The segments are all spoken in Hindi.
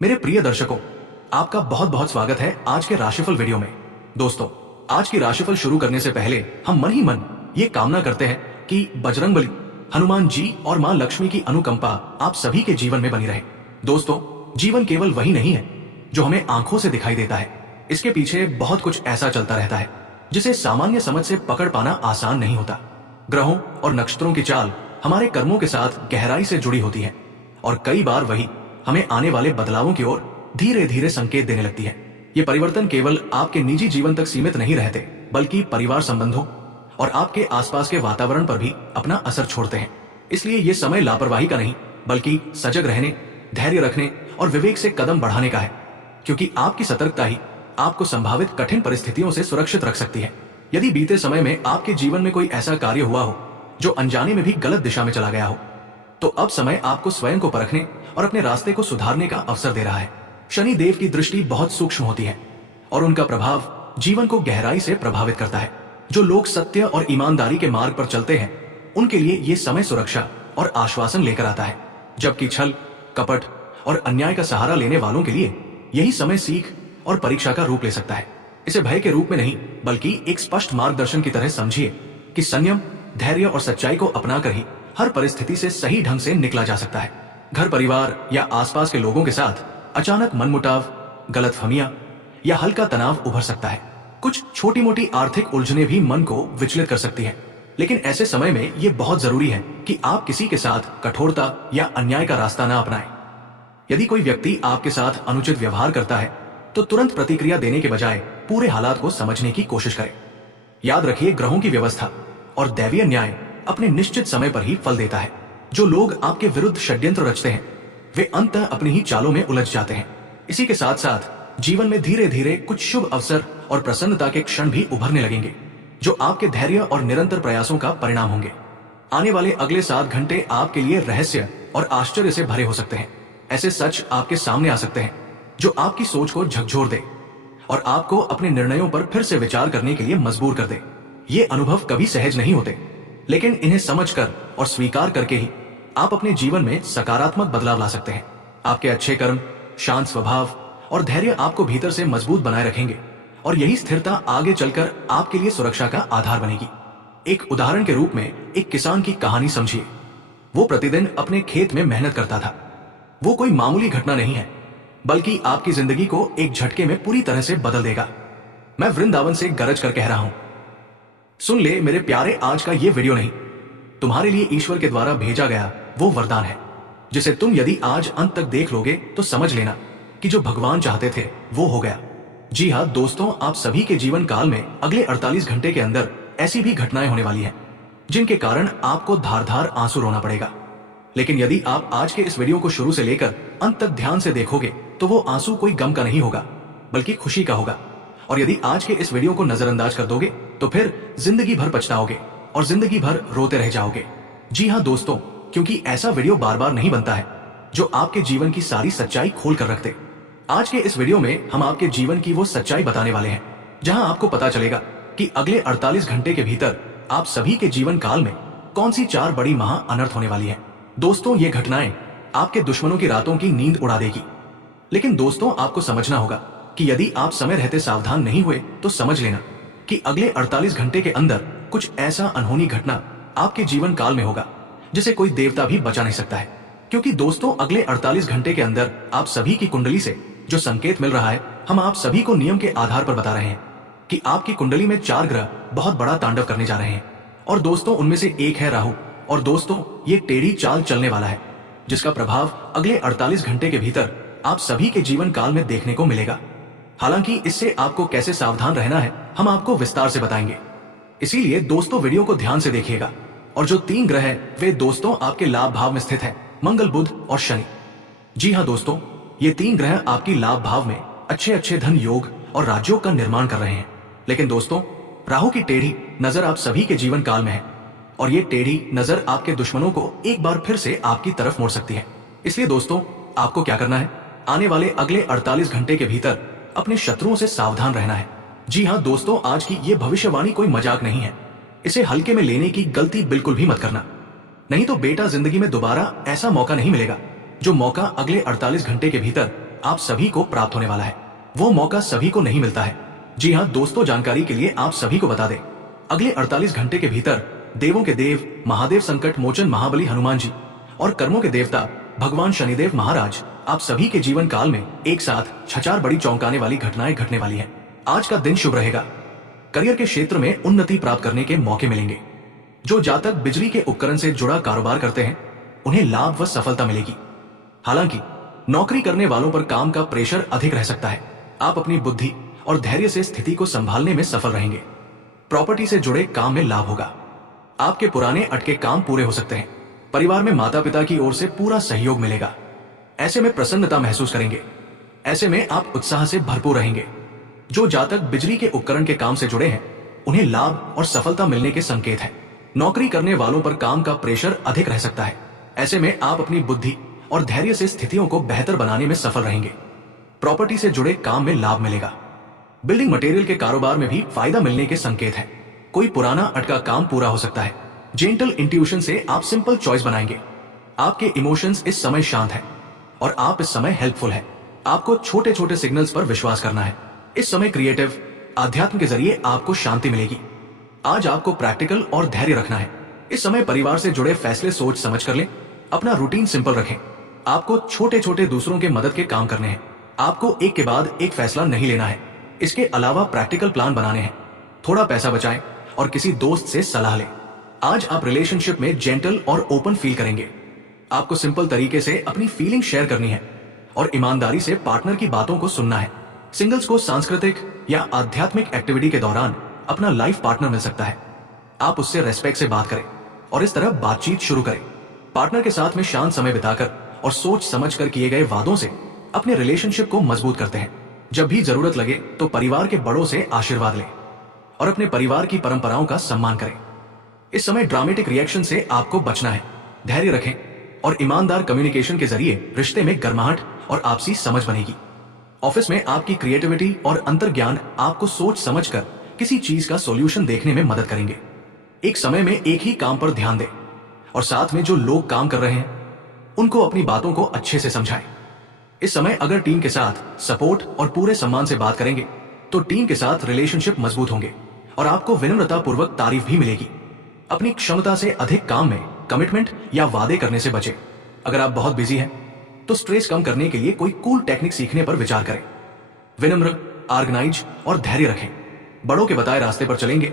मेरे प्रिय दर्शकों, आपका बहुत बहुत स्वागत है आज के राशिफल वीडियो में। दोस्तों, आज की राशिफल शुरू करने से पहले हम मन ही मन ये कामना करते हैं कि बजरंगबली, हनुमान जी और मां लक्ष्मी की अनुकंपा आप सभी के जीवन में बनी रहे। दोस्तों, जीवन केवल वही नहीं है जो हमें आंखों से दिखाई देता है। इसके पीछे बहुत कुछ ऐसा चलता रहता है जिसे सामान्य समझ से पकड़ पाना आसान नहीं होता। ग्रहों और नक्षत्रों की चाल हमारे कर्मों के साथ गहराई से जुड़ी होती है और कई बार वही हमें आने वाले बदलावों की ओर धीरे धीरे संकेत देने लगती है। ये परिवर्तन केवल आपके निजी जीवन तक सीमित नहीं रहते, बल्कि परिवार संबंधों और आपके आसपास के वातावरण पर भी अपना असर छोड़ते हैं। इसलिए ये समय लापरवाही का नहीं, बल्कि सजग रहने, धैर्य रखने और विवेक से कदम बढ़ाने का है, क्योंकि आपकी सतर्कता ही आपको संभावित कठिन परिस्थितियों से सुरक्षित रख सकती है। यदि बीते समय में आपके जीवन में कोई ऐसा कार्य हुआ हो जो अनजाने में भी गलत दिशा में चला गया हो, तो अब समय आपको स्वयं को परखने और अपने रास्ते को सुधारने का अवसर दे रहा है। शनि देव की दृष्टि बहुत सूक्ष्म होती है और उनका प्रभाव जीवन को गहराई से प्रभावित करता है। जो लोग सत्य और ईमानदारी के मार्ग पर चलते हैं, उनके लिए ये समय सुरक्षा और आश्वासन लेकर आता है, जबकि छल, कपट और अन्याय का सहारा लेने वालों के लिए यही समय सीख और परीक्षा का रूप ले सकता है। इसे भय के रूप में नहीं, बल्कि एक स्पष्ट मार्गदर्शन की तरह समझिए कि संयम, धैर्य और सच्चाई को अपनाकर ही हर परिस्थिति से सही ढंग से निकला जा सकता है। घर परिवार या आसपास के लोगों के साथ अचानक मनमुटाव, गलतफहमियां या हल्का तनाव उभर सकता है। कुछ छोटी मोटी आर्थिक उलझने भी मन को विचलित कर सकती है, लेकिन ऐसे समय में यह बहुत जरूरी है कि आप किसी के साथ कठोरता या अन्याय का रास्ता न अपनाएं। यदि कोई व्यक्ति आपके साथ अनुचित व्यवहार करता है, तो तुरंत प्रतिक्रिया देने के बजाय पूरे हालात को समझने की कोशिश करें। याद रखिए, ग्रहों की व्यवस्था और दैवीय न्याय अपने निश्चित समय पर ही फल देता है। जो लोग आपके विरुद्ध षड्यंत्र रचते हैं, वे अंततः अपनी ही चालों में उलझ जाते हैं। इसी के साथ साथ जीवन में धीरे धीरे कुछ शुभ अवसर और प्रसन्नता के क्षण भी उभरने लगेंगे, जो आपके धैर्य और निरंतर प्रयासों का परिणाम होंगे। आने वाले अगले 7 घंटे आपके लिए रहस्य और आश्चर्य से भरे हो सकते हैं। ऐसे सच आपके सामने आ सकते हैं जो आपकी सोच को झकझोर दे और आपको अपने निर्णयों पर फिर से विचार करने के लिए मजबूर कर दे। ये अनुभव कभी सहज नहीं होते, लेकिन इन्हें समझकर और स्वीकार करके ही आप अपने जीवन में सकारात्मक बदलाव ला सकते हैं। आपके अच्छे कर्म, शांत स्वभाव और धैर्य आपको भीतर से मजबूत बनाए रखेंगे और यही स्थिरता आगे चलकर आपके लिए सुरक्षा का आधार बनेगी। एक उदाहरण के रूप में एक किसान की कहानी समझिए। वो प्रतिदिन अपने खेत में मेहनत करता था। वो कोई मामूली घटना नहीं है, बल्कि आपकी जिंदगी को एक झटके में पूरी तरह से बदल देगा। मैं वृंदावन से गरज कर कह रहा हूं, सुन ले मेरे प्यारे, आज का ये वीडियो नहीं, तुम्हारे लिए ईश्वर के द्वारा भेजा गया वो वरदान है, जिसे तुम यदि आज अंत तक देख लोगे तो समझ लेना कि जो भगवान चाहते थे वो हो गया। जी हाँ दोस्तों, आप सभी के जीवन काल में अगले 48 घंटे के अंदर ऐसी भी घटनाएं होने वाली हैं जिनके कारण आपको धार धार आंसू रोना पड़ेगा। लेकिन यदि आप आज के इस वीडियो को शुरू से लेकर अंत तक ध्यान से देखोगे तो वो आंसू कोई गम का नहीं होगा, बल्कि खुशी का होगा। और यदि आज के इस वीडियो को नजरअंदाज कर दोगे तो फिर जिंदगी भर पछताओगे और जिंदगी भर रोते रह जाओगे। जी हाँ दोस्तों, क्योंकि ऐसा वीडियो बार बार नहीं बनता है जो आपके जीवन की सारी सच्चाई खोल कर रख दे। आज के इस वीडियो में हम आपके जीवन की वो सच्चाई बताने वाले हैं जहां आपको पता चलेगा कि अगले 48 घंटे के भीतर आप सभी के जीवन काल में कौन सी 4 बड़ी महा अनर्थ होने वाली है। दोस्तों, ये घटनाएं आपके दुश्मनों की रातों की नींद उड़ा देगी। लेकिन दोस्तों, आपको समझना होगा कि यदि आप समय रहते सावधान नहीं हुए तो समझ लेना कि अगले 48 घंटे के अंदर कुछ ऐसा अनहोनी घटना आपके जीवन काल में होगा जिसे कोई देवता भी बचा नहीं सकता है। क्योंकि दोस्तों, अगले 48 घंटे के अंदर आप सभी की कुंडली से जो संकेत मिल रहा है, हम आप सभी को नियम के आधार पर बता रहे हैं कि आपकी कुंडली में 4 ग्रह बहुत बड़ा तांडव करने जा रहे हैं। और दोस्तों, उनमें से एक है राहु। और दोस्तों, ये टेढ़ी चाल चलने वाला है जिसका प्रभाव अगले 48 घंटे के भीतर आप सभी के जीवन काल में देखने को मिलेगा। हालांकि इससे आपको कैसे सावधान रहना है हम आपको विस्तार से बताएंगे। इसीलिए दोस्तों, वीडियो को ध्यान से देखिएगा। और जो 3 ग्रह हैं वे दोस्तों आपके लाभ भाव में स्थित हैं, मंगल, बुध और शनि। जी हाँ दोस्तों, ये 3 ग्रह आपकी लाभ भाव में अच्छे अच्छे धन योग और राजयोग का निर्माण कर रहे हैं। लेकिन दोस्तों, राहु की टेढ़ी नजर आप सभी के जीवन काल में है और ये टेढ़ी नजर आपके दुश्मनों को एक बार फिर से आपकी तरफ मोड़ सकती है। इसलिए दोस्तों, आपको क्या करना है, आने वाले अगले 48 घंटे के भीतर अपने शत्रुओं से सावधान रहना है। जी हाँ दोस्तों, आज की ये भविष्यवाणी कोई मजाक नहीं है। इसे हल्के में लेने की गलती बिल्कुल भी मत करना, नहीं तो बेटा जिंदगी में दोबारा ऐसा मौका नहीं मिलेगा जो मौका अगले 48 घंटे के भीतर आप सभी को प्राप्त होने वाला है। वो मौका सभी को नहीं मिलता है। जी हाँ दोस्तों, जानकारी के लिए आप सभी को बता दें, अगले 48 घंटे के भीतर देवों के देव महादेव संकट मोचन महाबली हनुमान जी और कर्मों के देवता भगवान शनिदेव महाराज आप सभी के जीवन काल में एक साथ 6 बड़ी चौंकाने वाली घटनाएं घटने वाली हैं। आज का दिन शुभ रहेगा। करियर के क्षेत्र में उन्नति प्राप्त करने के मौके मिलेंगे। जो जातक बिजली के उपकरण से जुड़ा कारोबार करते हैं उन्हें लाभ व सफलता मिलेगी। हालांकि नौकरी करने वालों पर काम का प्रेशर अधिक रह सकता है। आप अपनी बुद्धि और धैर्य से स्थिति को संभालने में सफल रहेंगे। प्रॉपर्टी से जुड़े काम में लाभ होगा। आपके पुराने अटके काम पूरे हो सकते हैं। परिवार में माता पिता की ओर से पूरा सहयोग मिलेगा। ऐसे में प्रसन्नता महसूस करेंगे। ऐसे में आप उत्साह से भरपूर रहेंगे। जो जातक बिजली के उपकरण के काम से जुड़े हैं उन्हें लाभ और सफलता मिलने के संकेत है। नौकरी करने वालों पर काम का प्रेशर अधिक रह सकता है। ऐसे में आप अपनी बुद्धि और धैर्य से स्थितियों को बेहतर बनाने में सफल रहेंगे। प्रॉपर्टी से जुड़े काम में लाभ मिलेगा। बिल्डिंग मटेरियल के कारोबार में भी फायदा मिलने के संकेत है। कोई पुराना अटका काम पूरा हो सकता है। जेंटल इंट्यूशन से आप सिंपल चॉइस बनाएंगे। आपके इमोशंस इस समय शांत है और आप इस समय हेल्पफुल है। आपको छोटे छोटे सिग्नल्स पर विश्वास करना है। इस समय क्रिएटिव आध्यात्म के जरिए आपको शांति मिलेगी। आज आपको प्रैक्टिकल और धैर्य रखना है। इस समय परिवार से जुड़े फैसले सोच समझ कर लें। अपना रूटीन सिंपल रखें। आपको छोटे छोटे दूसरों के मदद के काम करने हैं। आपको एक के बाद एक फैसला नहीं लेना है। इसके अलावा प्रैक्टिकल प्लान बनाने हैं। थोड़ा पैसा बचाएं और किसी दोस्त से सलाह लें। आज आप रिलेशनशिप में जेंटल और ओपन फील करेंगे। आपको सिंपल तरीके से अपनी फीलिंग शेयर करनी है और ईमानदारी से पार्टनर की बातों को सुनना है। सिंगल्स को सांस्कृतिक या आध्यात्मिक एक्टिविटी के दौरान अपना लाइफ पार्टनर मिल सकता है। आप उससे रेस्पेक्ट से बात करें और इस तरह बातचीत शुरू करें। पार्टनर के साथ में शांत समय बिताकर और सोच समझकर किए गए वादों से अपने रिलेशनशिप को मजबूत करते हैं। जब भी जरूरत लगे तो परिवार के बड़ों से आशीर्वाद लें और अपने परिवार की परंपराओं का सम्मान करें। इस समय ड्रामेटिक रिएक्शन से आपको बचना है। धैर्य रखें और ईमानदार कम्युनिकेशन के जरिए रिश्ते में गर्माहट और आपसी समझ बनेगी। ऑफिस में आपकी क्रिएटिविटी और अंतर्ज्ञान आपको सोच समझकर किसी चीज का सॉल्यूशन देखने में मदद करेंगे। एक समय में एक ही काम पर ध्यान दें और साथ में जो लोग काम कर रहे हैं उनको अपनी बातों को अच्छे से समझाएं। इस समय अगर टीम के साथ सपोर्ट और पूरे सम्मान से बात करेंगे तो टीम के साथ रिलेशनशिप मजबूत होंगे और आपको विनम्रता पूर्वक तारीफ भी मिलेगी। अपनी क्षमता से अधिक काम में कमिटमेंट या वादे करने से बचें। अगर आप बहुत बिजी हैं तो स्ट्रेस कम करने के लिए कोई कूल टेक्निक सीखने पर विचार करें। विनम्र, ऑर्गेनाइज और धैर्य रखें। बड़ों के बताए रास्ते पर चलेंगे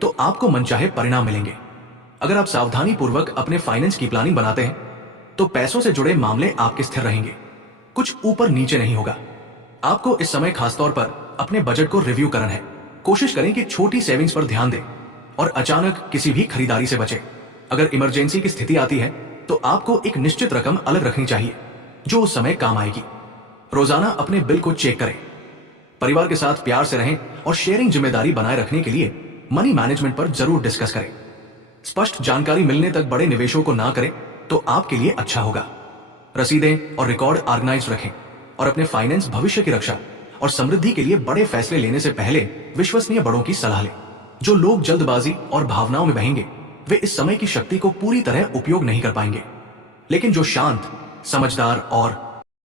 तो आपको मनचाहे परिणाम मिलेंगे। अगर आप सावधानी पूर्वक अपने फाइनेंस की प्लानिंग बनाते हैं तो पैसों से जुड़े मामले आपके स्थिर रहेंगे। कुछ ऊपर नीचे नहीं होगा। आपको इस समय खासतौर पर अपने बजट को रिव्यू करना है। कोशिश करें कि छोटी सेविंग्स पर ध्यान दें और अचानक किसी भी खरीदारी से बचें। अगर इमरजेंसी की स्थिति आती है तो आपको एक निश्चित रकम अलग रखनी चाहिए जो उस समय काम आएगी। रोजाना अपने बिल को चेक करें। परिवार के साथ प्यार से रहें और शेयरिंग जिम्मेदारी बनाए रखने के लिए मनी मैनेजमेंट पर जरूर डिस्कस करें। स्पष्ट जानकारी मिलने तक बड़े निवेशों को ना करें तो आपके लिए अच्छा होगा। रसीदें और रिकॉर्ड ऑर्गेनाइज रखें और अपने फाइनेंस भविष्य की रक्षा और समृद्धि के लिए बड़े फैसले लेने से पहले विश्वसनीय बड़ों की सलाह लें। जो लोग जल्दबाजी और भावनाओं में बहेंगे वे इस समय की शक्ति को पूरी तरह उपयोग नहीं कर पाएंगे, लेकिन जो शांत, समझदार और